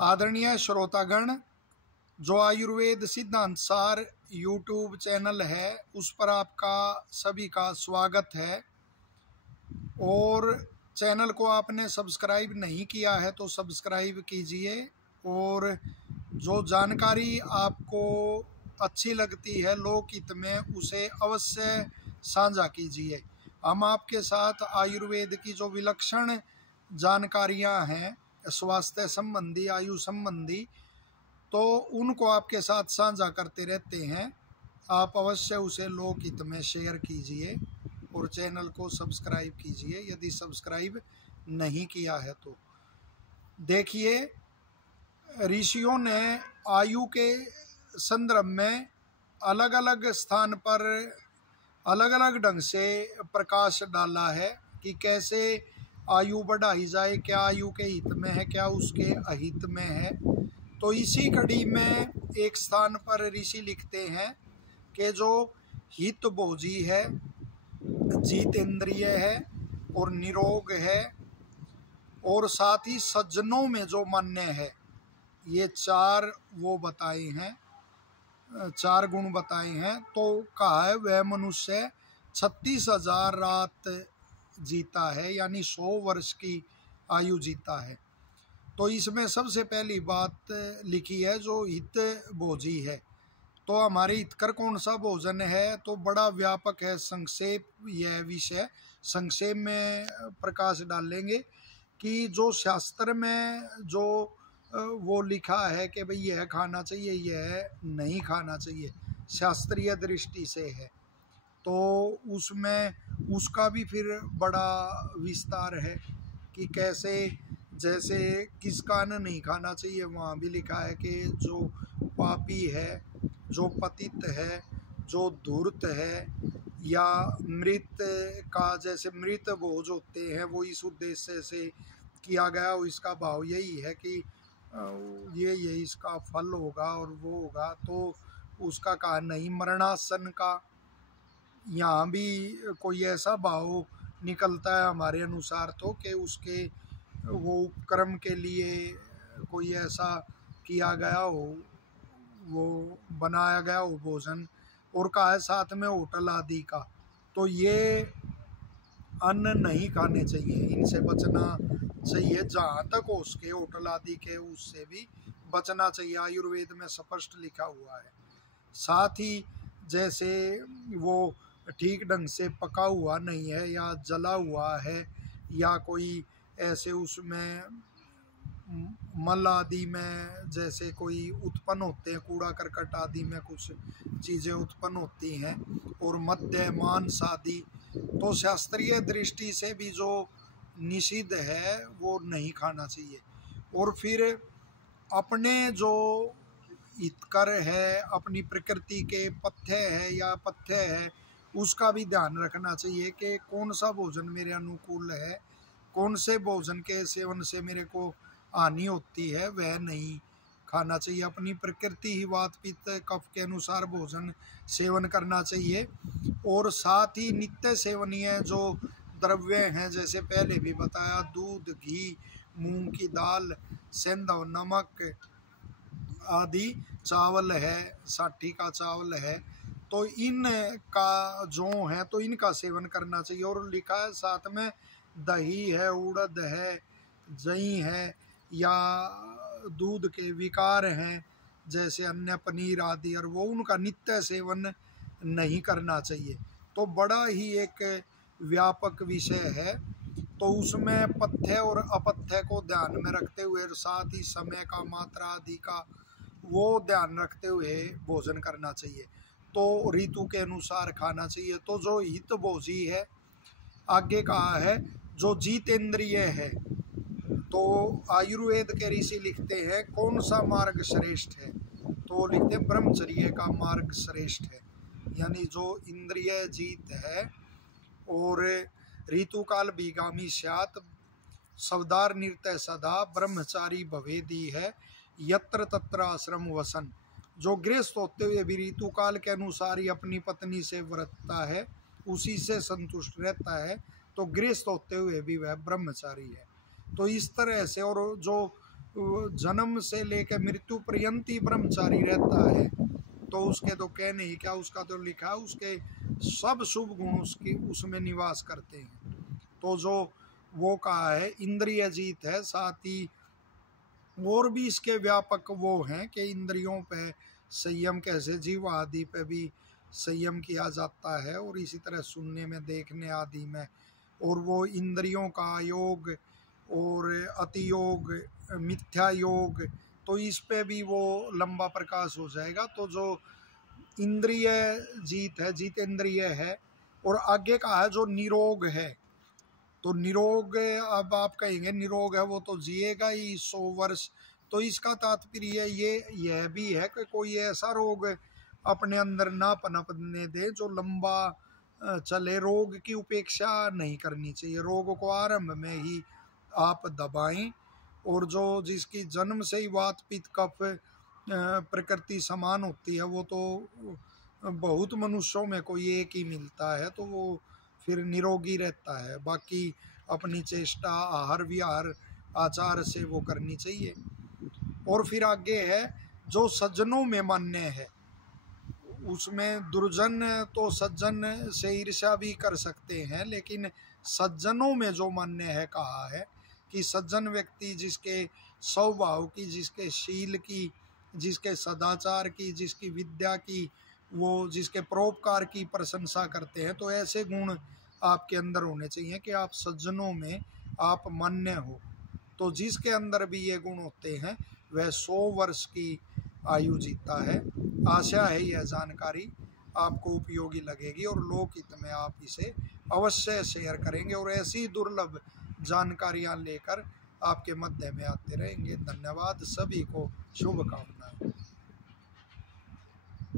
आदरणीय श्रोतागण, जो आयुर्वेद सिद्धांत सार यूट्यूब चैनल है उस पर आपका सभी का स्वागत है। और चैनल को आपने सब्सक्राइब नहीं किया है तो सब्सक्राइब कीजिए, और जो जानकारी आपको अच्छी लगती है लोकहित में उसे अवश्य साझा कीजिए। हम आपके साथ आयुर्वेद की जो विलक्षण जानकारियां हैं स्वास्थ्य संबंधी, आयु संबंधी, तो उनको आपके साथ साझा करते रहते हैं। आप अवश्य उसे लोकहित में शेयर कीजिए और चैनल को सब्सक्राइब कीजिए यदि सब्सक्राइब नहीं किया है तो। देखिए, ऋषियों ने आयु के संदर्भ में अलग अलग स्थान पर अलग अलग ढंग से प्रकाश डाला है कि कैसे आयु बढ़ाई जाए, क्या आयु के हित में है, क्या उसके अहित में है। तो इसी कड़ी में एक स्थान पर ऋषि लिखते हैं कि जो हित भोजी है, जितेंद्रिय है और निरोग है, और साथ ही सज्जनों में जो मान्य है, ये चार वो बताए हैं, चार गुण बताए हैं। तो कहा है वह मनुष्य 36,000 रात जीता है, यानी 100 वर्ष की आयु जीता है। तो इसमें सबसे पहली बात लिखी है जो हित भोजी है। तो हमारे हितकर कौन सा भोजन है, तो बड़ा व्यापक है, संक्षेप यह विषय संक्षेप में प्रकाश डालेंगे कि जो शास्त्र में जो वो लिखा है कि भाई यह खाना चाहिए, यह नहीं खाना चाहिए, शास्त्रीय दृष्टि से है, तो उसमें उसका भी फिर बड़ा विस्तार है कि कैसे, जैसे किसका अन्न नहीं खाना चाहिए, वहाँ भी लिखा है कि जो पापी है, जो पतित है, जो धूर्त है, या मृत का, जैसे मृत भोज होते हैं वो इस उद्देश्य से किया गया। इसका भाव यही है कि ये इसका फल होगा और वो होगा, तो उसका कहा नहीं। मरणासन का यहाँ भी कोई ऐसा भाव निकलता है हमारे अनुसार तो कि उसके वो उपक्रम के लिए कोई ऐसा किया गया हो, वो बनाया गया हो भोजन। और कहा है साथ में होटल आदि का, तो ये अन्न नहीं खाने चाहिए, इनसे बचना चाहिए जहाँ तक हो उसके, होटल आदि के उससे भी बचना चाहिए, आयुर्वेद में स्पष्ट लिखा हुआ है। साथ ही जैसे वो ठीक ढंग से पका हुआ नहीं है या जला हुआ है, या कोई ऐसे उसमें मल आदि में जैसे कोई उत्पन्न होते हैं, कूड़ा करकट आदि में कुछ चीज़ें उत्पन्न होती हैं, और मद्य मांस आदि, तो शास्त्रीय दृष्टि से भी जो निषिद्ध है वो नहीं खाना चाहिए। और फिर अपने जो हितकर है, अपनी प्रकृति के पथ्य है या पथ्य है, उसका भी ध्यान रखना चाहिए कि कौन सा भोजन मेरे अनुकूल है, कौन से भोजन के सेवन से मेरे को हानि होती है, वह नहीं खाना चाहिए। अपनी प्रकृति ही वात पित्त कफ के अनुसार भोजन सेवन करना चाहिए। और साथ ही नित्य सेवनीय जो द्रव्य हैं, जैसे पहले भी बताया, दूध, घी, मूंग की दाल, सेंधा नमक आदि, चावल है, साठी का चावल है, तो इन का जो है तो इनका सेवन करना चाहिए। और लिखा है साथ में दही है, उड़द है, दही है, या दूध के विकार हैं जैसे अन्य पनीर आदि, और वो उनका नित्य सेवन नहीं करना चाहिए। तो बड़ा ही एक व्यापक विषय है, तो उसमें पथ्य और अपथ्य को ध्यान में रखते हुए, साथ ही समय का, मात्रा आदि का वो ध्यान रखते हुए भोजन करना चाहिए। तो ऋतु के अनुसार खाना चाहिए। तो जो हित भोजी है, आगे कहा है जो जितेंद्रिय है, तो आयुर्वेद के ऋषि लिखते हैं कौन सा मार्ग श्रेष्ठ है, तो लिखते हैं ब्रह्मचर्य का मार्ग श्रेष्ठ है, यानी जो इंद्रिय जीत है। और ऋतु काल बीगामी स्यात्, सवदार निर्तय सदा, ब्रह्मचारी भवेदी है, यत्र तत्र आश्रम वसन। जो गृहस्थ होते हुए भी ऋतु काल के अनुसार ही अपनी पत्नी से व्रतता है, उसी से संतुष्ट रहता है, तो गृहस्थ होते हुए भी वह ब्रह्मचारी है। तो इस तरह से, और जो जन्म से लेकर मृत्यु पर्यंत ही ब्रह्मचारी रहता है तो उसके तो कहने ही क्या, उसका तो लिखा है उसके सब शुभ गुण उसकी उसमें निवास करते हैं। तो जो वो कहा है इंद्रिय जीत है, साथ ही और भी इसके व्यापक वो हैं कि इंद्रियों पे संयम कैसे, जीव आदि पे भी संयम किया जाता है और इसी तरह सुनने में, देखने आदि में, और वो इंद्रियों का योग और अतियोग, मिथ्या योग, तो इस पे भी वो लंबा प्रकाश हो जाएगा। तो जो इंद्रिय जीत है, जितेंद्रिय है, और आगे का है जो निरोग है, तो निरोग, अब आप कहेंगे निरोग है वो तो जिएगा ही 100 वर्ष, तो इसका तात्पर्य यह भी है कि कोई ऐसा रोग अपने अंदर ना पनपने दे जो लंबा चले। रोग की उपेक्षा नहीं करनी चाहिए, रोग को आरंभ में ही आप दबाएं। और जो जिसकी जन्म से ही वात पित्त कफ प्रकृति समान होती है वो तो बहुत मनुष्यों में कोई एक ही मिलता है, तो वो फिर निरोगी रहता है। बाकी अपनी चेष्टा, आहार विहार, आचार से वो करनी चाहिए। और फिर आगे है जो सज्जनों में मान्य है, उसमें दुर्जन तो सज्जन से ईर्ष्या भी कर सकते हैं, लेकिन सज्जनों में जो मान्य है कहा है कि सज्जन व्यक्ति जिसके स्वभाव की, जिसके शील की, जिसके सदाचार की, जिसकी विद्या की, वो जिसके परोपकार की प्रशंसा करते हैं, तो ऐसे गुण आपके अंदर होने चाहिए कि आप सज्जनों में आप मान्य हो। तो जिसके अंदर भी ये गुण होते हैं वह 100 वर्ष की आयु जीता है। आशा है यह जानकारी आपको उपयोगी लगेगी और लोकहित में आप इसे अवश्य शेयर करेंगे और ऐसी दुर्लभ जानकारियां लेकर आपके मध्य में आते रहेंगे। धन्यवाद, सभी को शुभकामनाएं।